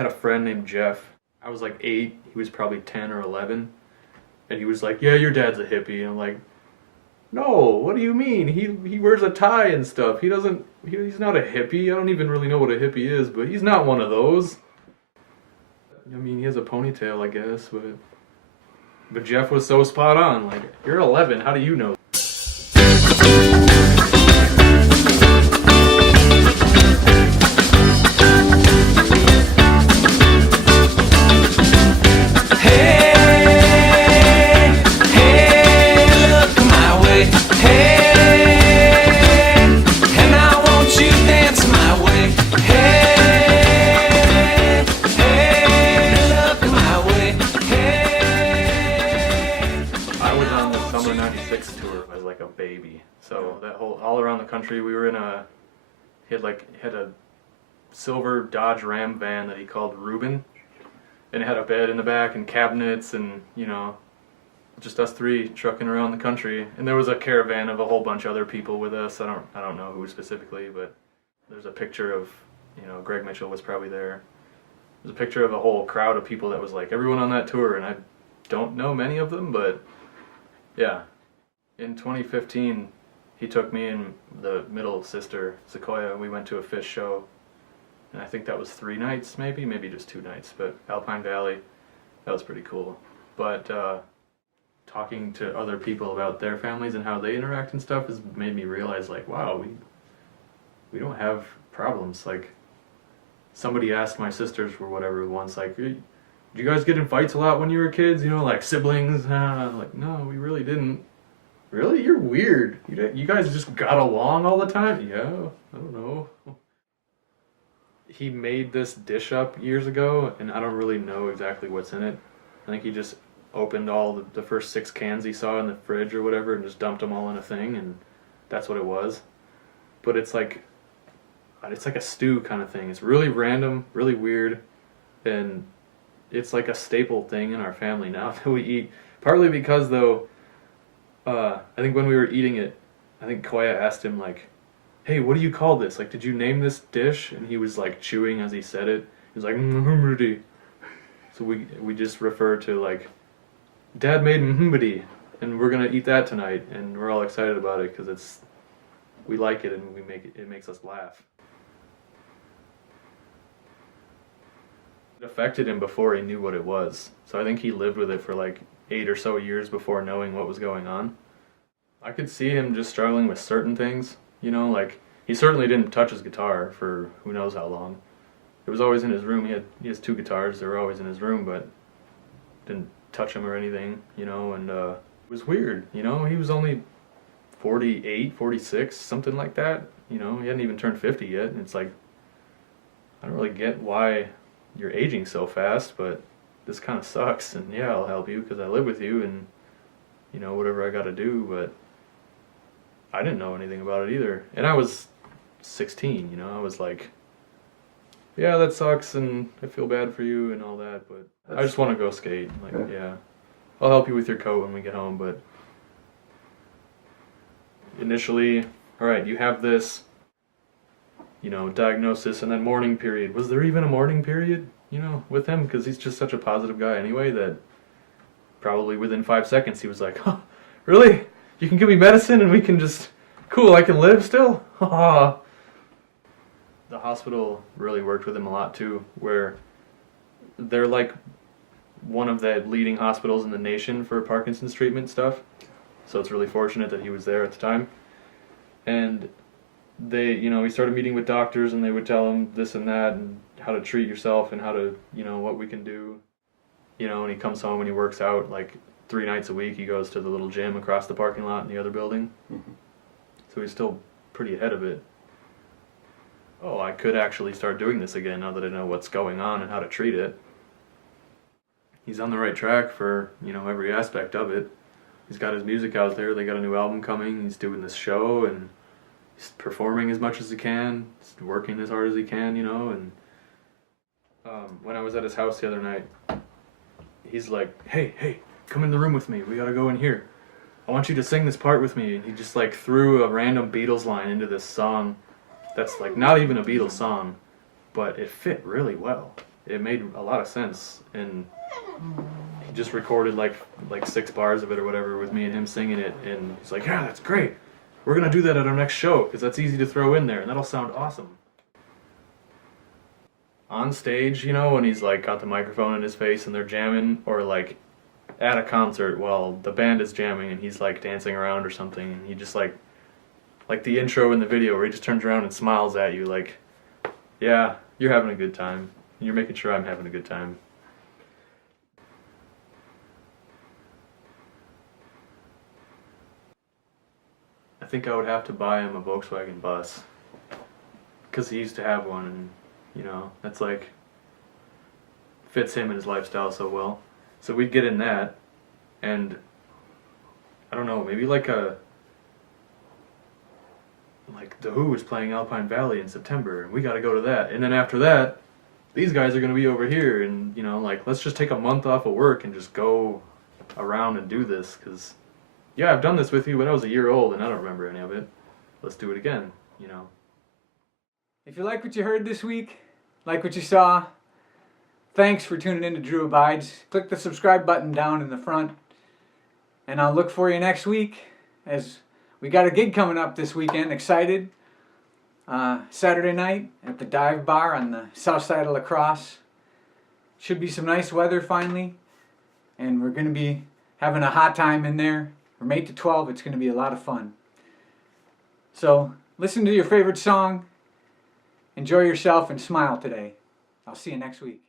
had a friend named Jeff. I was like 8, he was probably 10 or 11. And he was like, yeah, your dad's a hippie. And I'm like, no, what do you mean? He wears a tie and stuff. He's not a hippie. I don't even really know what a hippie is, but he's not one of those. I mean, he has a ponytail, I guess, but Jeff was so spot on. Like, you're 11, how do you know? Summer '96 tour as like a baby. So that all around the country, we were in he had a silver Dodge Ram van that he called Reuben, and it had a bed in the back and cabinets and, you know, just us three trucking around the country. And there was a caravan of a whole bunch of other people with us. I don't know who specifically, but there's a picture of, you know, Greg Mitchell was probably there. There's a picture of a whole crowd of people that was like everyone on that tour, and I don't know many of them, but yeah. In 2015, he took me and the middle sister, Sequoia, we went to a Fish show. And I think that was 3 nights, maybe just 2 nights, but Alpine Valley, that was pretty cool. But talking to other people about their families and how they interact and stuff has made me realize, like, wow, we don't have problems. Like, somebody asked my sisters or whatever once, like, did you guys get in fights a lot when you were kids? You know, like siblings? Like, no, we really didn't. Really? You're weird. You guys just got along all the time? Yeah, I don't know. He made this dish up years ago, and I don't really know exactly what's in it. I think he just opened all the first 6 cans he saw in the fridge or whatever and just dumped them all in a thing, and that's what it was. But it's like a stew kind of thing. It's really random, really weird, and it's like a staple thing in our family now that we eat. Partly because, though, I think when we were eating it, I think Koya asked him, like, hey, what do you call this? Like, did you name this dish? And he was, like, chewing as he said it. He was like, mhmbidi. So we just refer to, like, Dad made mhmbidi, and we're going to eat that tonight. And we're all excited about it because we like it and it makes us laugh. It affected him before he knew what it was. So I think he lived with it for like 8 or so years before knowing what was going on. I could see him just struggling with certain things, you know, like he certainly didn't touch his guitar for who knows how long. It was always in his room. He has 2 guitars. They were always in his room, but didn't touch them or anything, you know, and it was weird, you know. He was only 48, 46, something like that, you know. He hadn't even turned 50 yet, and it's like, I don't really get why you're aging so fast, but this kind of sucks, and yeah, I'll help you because I live with you and, you know, whatever I got to do, but I didn't know anything about it either. And I was 16, you know. I was like, yeah, that sucks and I feel bad for you and all that, but I just want to go skate. Like, yeah, I'll help you with your coat when we get home, but initially, all right, you have this, you know, diagnosis and then mourning period. Was there even a mourning period, you know, with him? Because he's just such a positive guy anyway that probably within 5 seconds he was like, huh, really? You can give me medicine and we can just, cool, I can live still? The hospital really worked with him a lot too, where they're like one of the leading hospitals in the nation for Parkinson's treatment stuff. So it's really fortunate that he was there at the time. And they, you know, he started meeting with doctors and they would tell him this and that and how to treat yourself and how to, you know, what we can do. You know, and he comes home and he works out like 3 nights a week. He goes to the little gym across the parking lot in the other building. Mm-hmm. So he's still pretty ahead of it. Oh, I could actually start doing this again now that I know what's going on and how to treat it. He's on the right track for, you know, every aspect of it. He's got his music out there. They got a new album coming. He's doing this show and he's performing as much as he can. He's working as hard as he can, you know. And when I was at his house the other night, he's like, hey, come in the room with me. We gotta go in here. I want you to sing this part with me. And he just like threw a random Beatles line into this song that's like not even a Beatles song, but it fit really well. it made a lot of sense. And he just recorded like 6 bars of it or whatever with me and him singing it, and he's like, yeah, that's great. We're gonna do that at our next show because that's easy to throw in there and that'll sound awesome. On stage, you know, when he's like got the microphone in his face and they're jamming, or like at a concert while the band is jamming and he's like dancing around or something, and he just like the intro in the video where he just turns around and smiles at you like, yeah, you're having a good time. You're making sure I'm having a good time. I think I would have to buy him a Volkswagen bus because he used to have one, and you know, that's like fits him and his lifestyle so well. So we'd get in that, and I don't know, maybe like The Who is playing Alpine Valley in September, and we got to go to that. And then after that, these guys are going to be over here, and you know, like, let's just take a month off of work and just go around and do this, because yeah, I've done this with you when I was a year old and I don't remember any of it. Let's do it again, you know. If you like what you heard this week, like what you saw, thanks for tuning in to Drew Abides. Click the subscribe button down in the front, and I'll look for you next week, as we got a gig coming up this weekend. Excited. Saturday night at the Dive Bar on the south side of La Crosse. Should be some nice weather finally, and we're going to be having a hot time in there. From 8 to 12, it's going to be a lot of fun. So listen to your favorite song, enjoy yourself, and smile today. I'll see you next week.